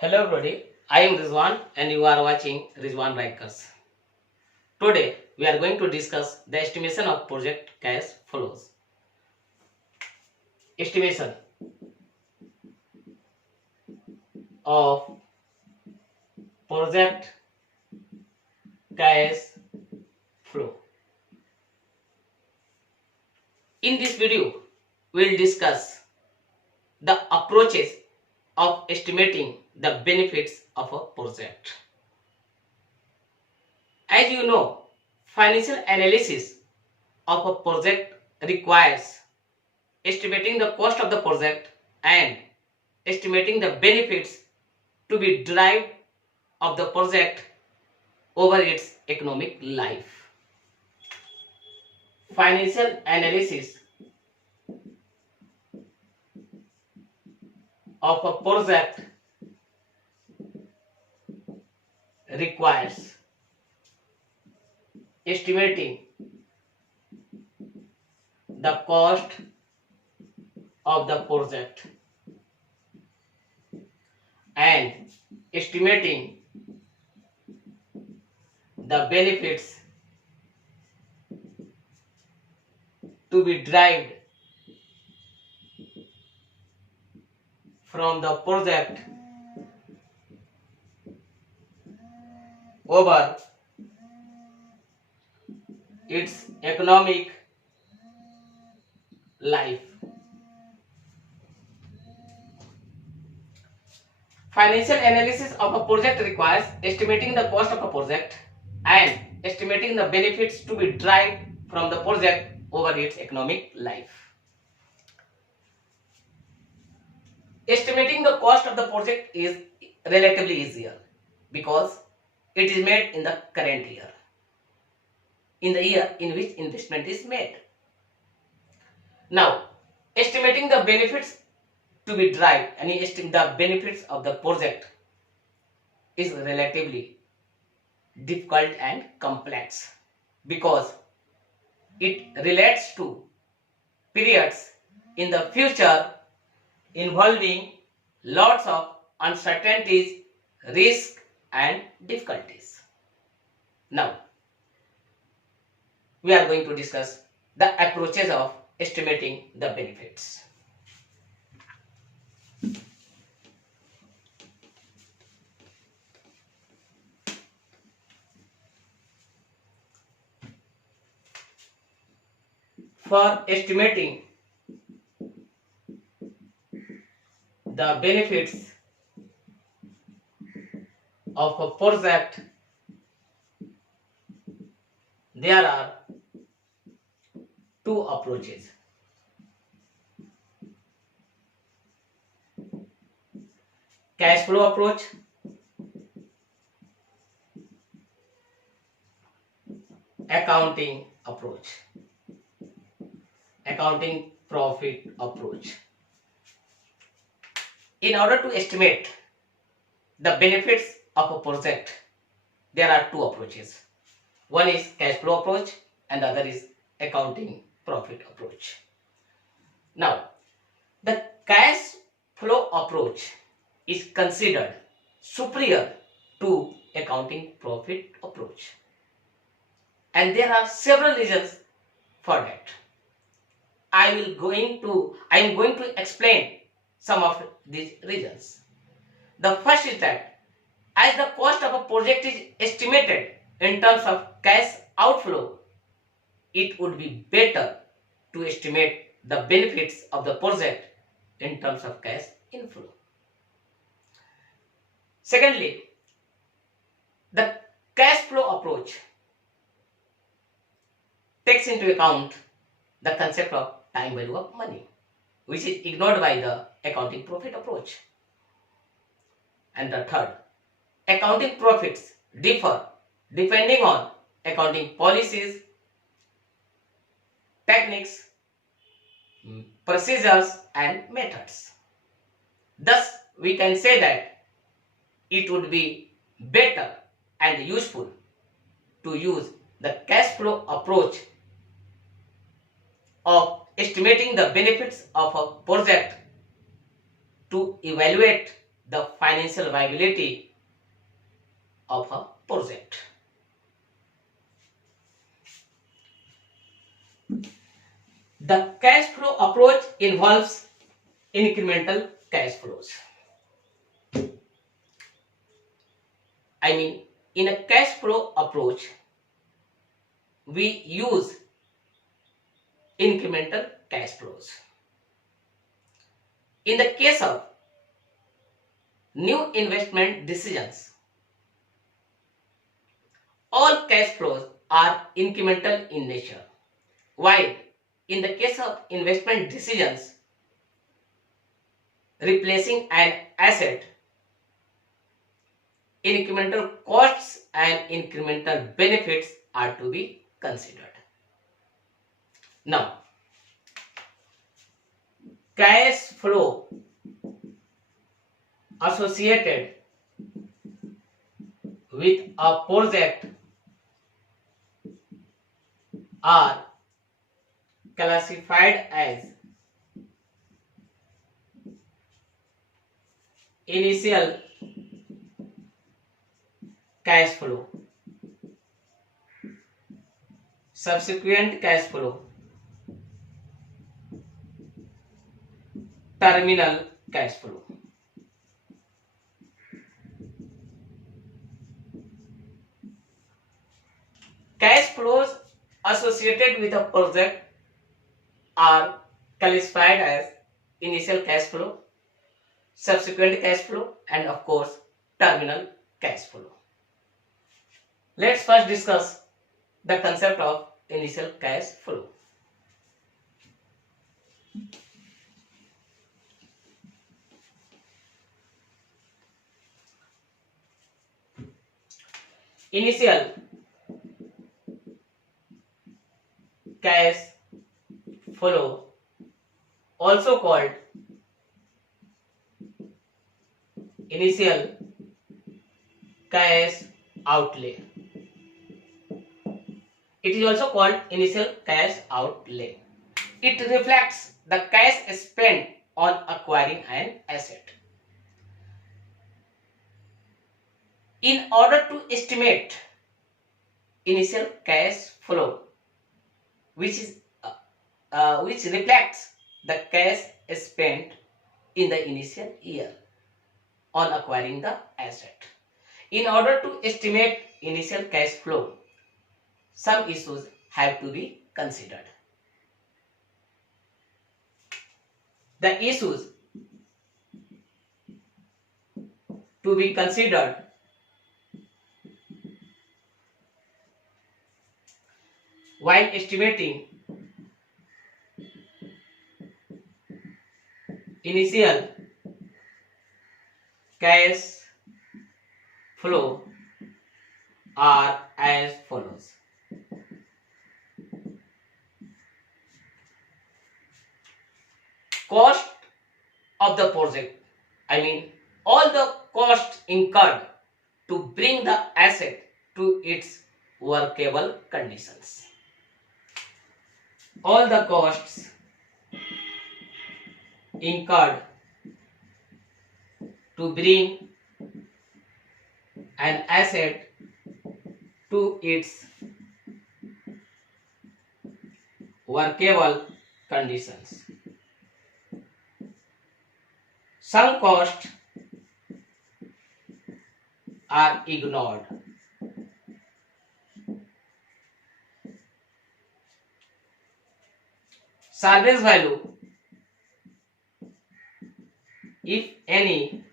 Hello everybody, I am Rizwan and you are watching Rizwan Bikers. Today we are going to discuss the estimation of project cash flows. Estimation of project cash flow. In this video, we will discuss the approaches of estimating the benefits of a project. As you know, financial analysis of a project requires estimating the cost of the project and estimating the benefits to be derived of the project over its economic life. Financial analysis of a project requires estimating the cost of the project and estimating the benefits to be derived from the project over its economic life. Financial analysis of a project requires estimating the cost of a project and estimating the benefits to be derived from the project over its economic life. Estimating the cost of the project is relatively easier because it is made in the current year, in the year in which investment is made. Now, estimating the benefits to be derived and estimate the benefits of the project is relatively difficult and complex because it relates to periods in the future involving lots of uncertainties, risks and difficulties. Now, we are going to discuss the approaches of estimating the benefits. For estimating the benefits of a project, there are two approaches. Cash flow approach accounting approach, accounting profit approach. In order to estimate the benefits of a project, there are two approaches. One is cash flow approach and the other is accounting profit approach. Now, the cash flow approach is considered superior to accounting profit approach. And there are several reasons for that. I am going to explain some of these reasons. The first is that as the cost of a project is estimated in terms of cash outflow, it would be better to estimate the benefits of the project in terms of cash inflow. Secondly, the cash flow approach takes into account the concept of time value of money, which is ignored by the accounting profit approach. And the third, accounting profits differ depending on accounting policies, techniques, procedures and methods. Thus, we can say that it would be better and useful to use the cash flow approach of estimating the benefits of a project to evaluate the financial viability of a project. The cash flow approach involves incremental cash flows. I mean, in a cash flow approach, we use incremental cash flows. In the case of new investment decisions, all cash flows are incremental in nature, while in the case of investment decisions, replacing an asset, incremental costs and incremental benefits are to be considered. Now, cash flow associated with a project are classified as initial cash flow, subsequent cash flow, terminal cash flow. Cash flows associated with a project are classified as initial cash flow, subsequent cash flow, and of course terminal cash flow. Let's first discuss the concept of initial cash flow. Initial cash flow, also called initial cash outlay. It is also called initial cash outlay. It reflects the cash spent on acquiring an asset. In order to estimate initial cash flow, which reflects the cash spent in the initial year on acquiring the asset. In order to estimate initial cash flow, some issues have to be considered. The issues to be considered while estimating initial cash flow are as follows. Cost of the project, I mean all the costs incurred to bring the asset to its workable conditions. All the costs incurred to bring an asset to its workable conditions. Some costs are ignored. Salvage value, if any,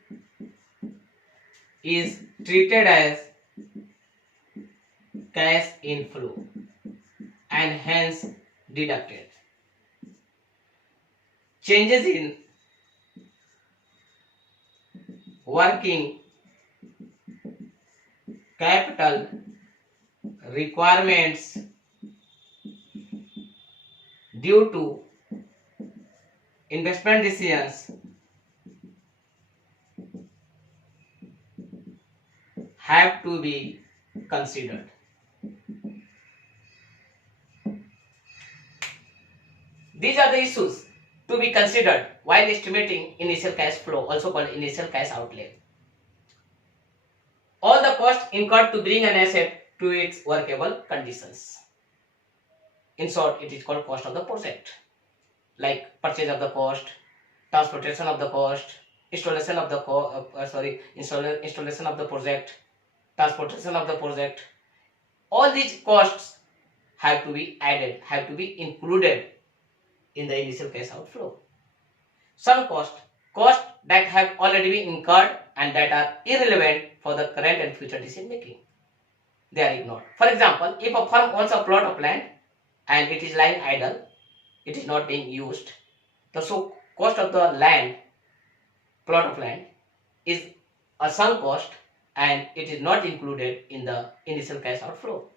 is treated as cash inflow and hence deducted. Changes in working capital requirements due to investment decisions have to be considered. These are the issues to be considered while estimating initial cash flow, also called initial cash outlay. All the costs incurred to bring an asset to its workable conditions. In short, it is called cost of the project, like purchase of the cost, transportation of the cost, installation of the installation of the project, transportation of the project. All these costs have to be added, have to be included in the initial cash outflow. Some costs that have already been incurred and that are irrelevant for the current and future decision making, they are ignored. For example, if a firm owns a plot of land and it is lying idle, it is not being used, the so cost of the land, plot of land, is a sunk cost and it is not included in the initial cash outflow.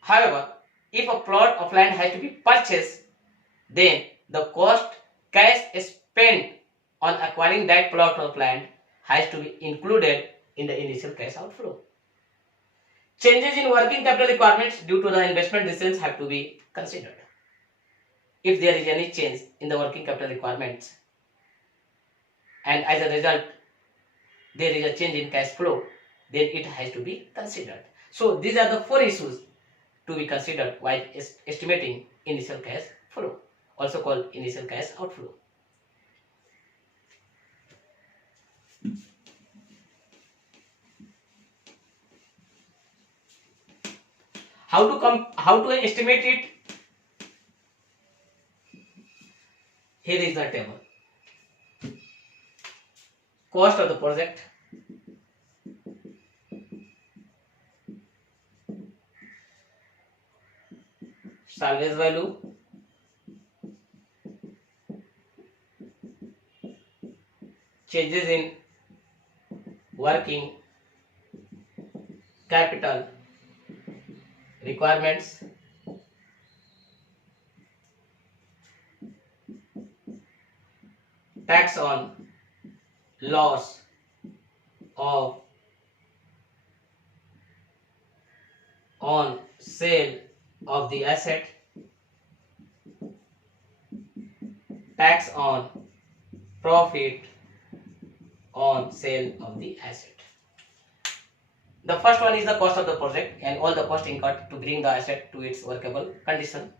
However, if a plot of land has to be purchased, then the cost cash spent on acquiring that plot of land has to be included in the initial cash outflow. Changes in working capital requirements due to the investment decisions have to be considered. If there is any change in the working capital requirements and as a result there is a change in cash flow, then it has to be considered. So these are the 4 issues to be considered while estimating initial cash flow, also called initial cash outflow. How to estimate it? Here is the table. Cost of the project, salvage value, changes in working capital requirements, tax on loss of on sale of the asset, tax on profit on sale of the asset. The first one is the cost of the project and all the cost incurred to bring the asset to its workable condition.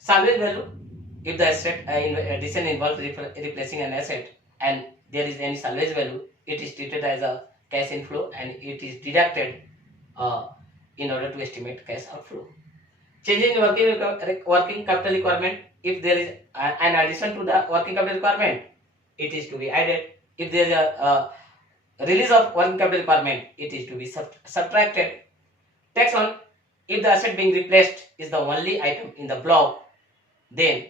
Salvage value, if the asset addition involves replacing an asset and there is any salvage value, it is treated as a cash inflow and it is deducted in order to estimate cash outflow. Changing in working capital requirement, if there is an addition to the working capital requirement, it is to be added. If there is a release of working capital requirement, it is to be subtracted. Tax on, if the asset being replaced is the only item in the block, then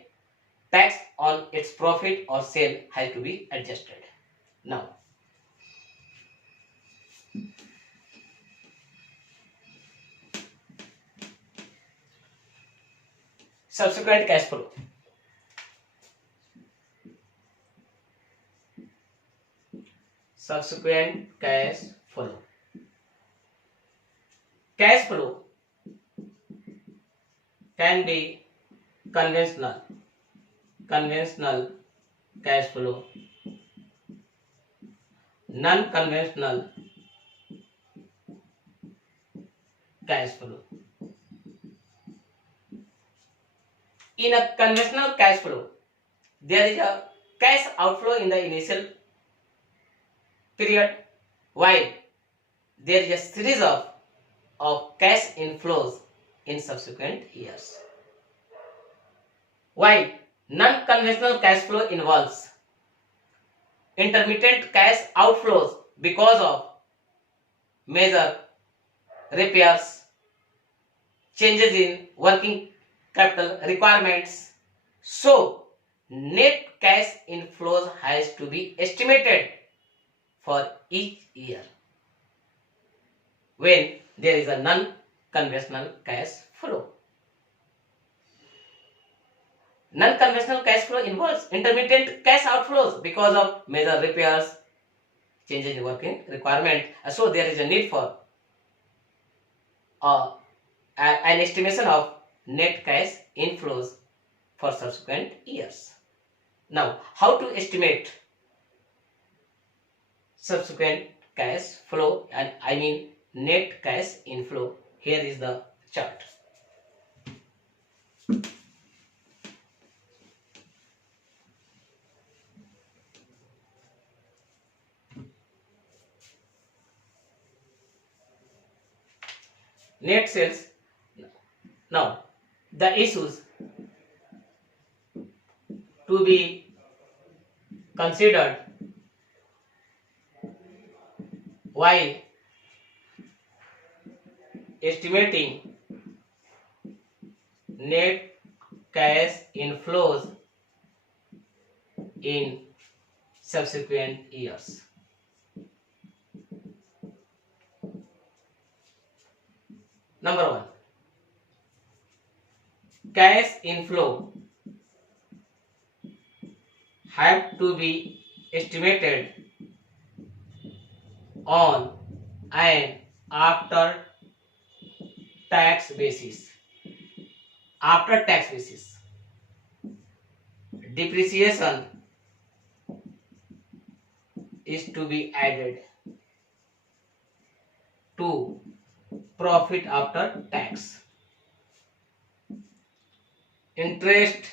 tax on its profit or sale has to be adjusted. Now, subsequent cash flow. Subsequent cash flow. Cash flow can be conventional cash flow, non-conventional cash flow. In a conventional cash flow, there is a cash outflow in the initial period, while there is a series of cash inflows in subsequent years. While non-conventional cash flow involves intermittent cash outflows because of major repairs, changes in working capital requirements, so net cash inflows has to be estimated for each year when there is a non-conventional cash flow. Non-conventional cash flow involves intermittent cash outflows because of major repairs, changes in working requirement. So there is a need for an estimation of net cash inflows for subsequent years. Now, how to estimate subsequent cash flow, and I mean net cash inflow? Here is the chart. Net sales. Now, the issues to be considered while estimating net cash inflows in subsequent years. Number one, cash inflow have to be estimated on an after tax basis. After tax basis, depreciation is to be added to profit after tax. Interest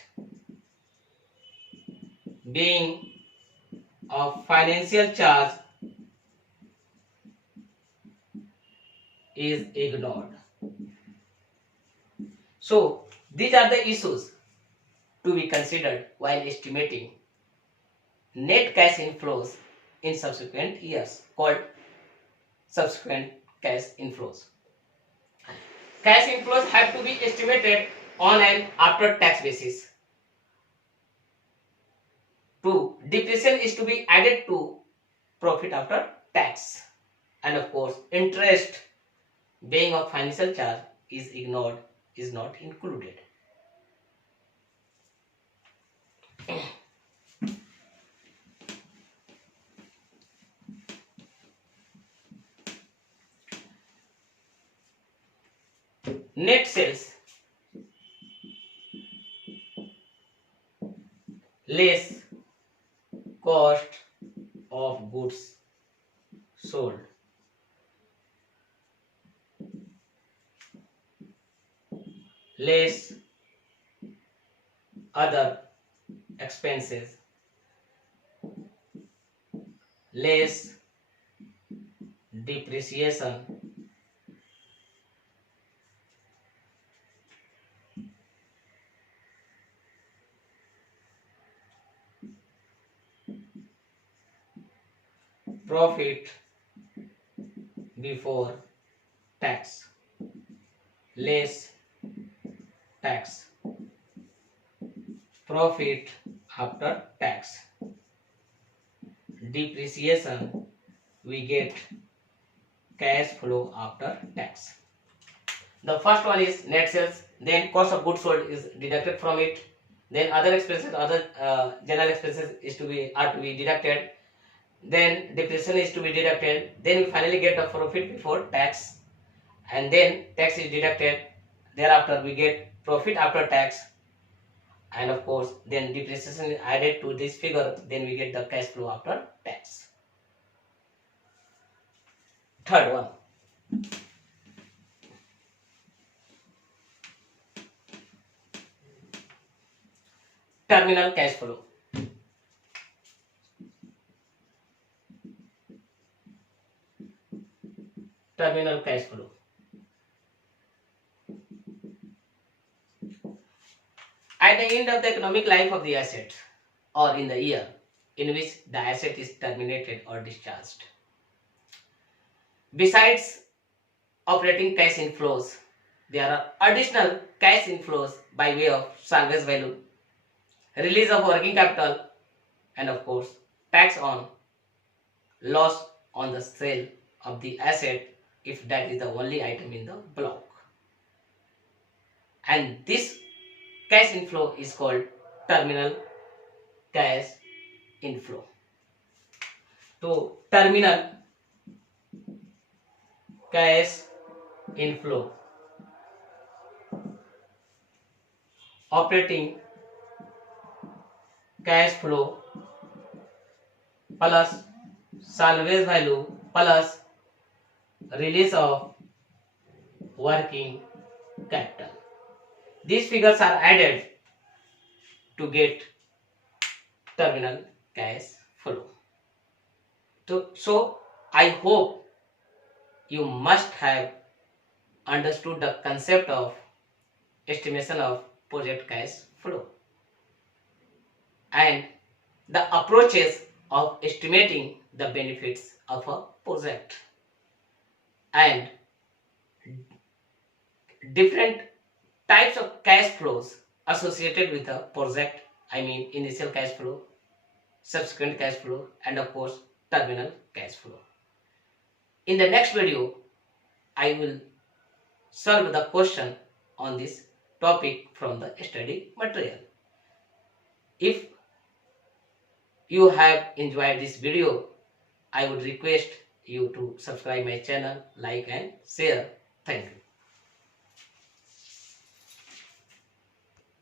being a financial charge is ignored. So these are the issues to be considered while estimating net cash inflows in subsequent years, called subsequent cash inflows. Cash inflows have to be estimated on an after tax basis. To depreciation is to be added to profit after tax, and of course interest being a financial charge is ignored, is not included. Net sales less cost of goods sold less other expenses less depreciation profit before tax less tax profit after tax depreciation, we get cash flow after tax. The first one is net sales, then cost of goods sold is deducted from it, then other expenses, other general expenses are to be deducted, then depreciation is to be deducted, then we finally get the profit before tax, and then tax is deducted. Thereafter we get profit after tax, and of course then depreciation is added to this figure, then we get the cash flow after tax. Third one, terminal cash flow. Terminal cash flow. At the end of the economic life of the asset, or in the year in which the asset is terminated or discharged, besides operating cash inflows, there are additional cash inflows by way of salvage value, release of working capital, and of course tax on loss on the sale of the asset if that is the only item in the block. And this cash inflow is called terminal cash inflow. So terminal cash inflow, operating cash flow plus salvage value plus release of working capital. These figures are added to get terminal cash flow. So I hope you must have understood the concept of estimation of project cash flow and the approaches of estimating the benefits of a project and different types of cash flows associated with a project. I mean initial cash flow, subsequent cash flow, and of course terminal cash flow. In the next video, I will solve the question on this topic from the study material. If you have enjoyed this video, I would request you to subscribe my channel, like and share. Thank you.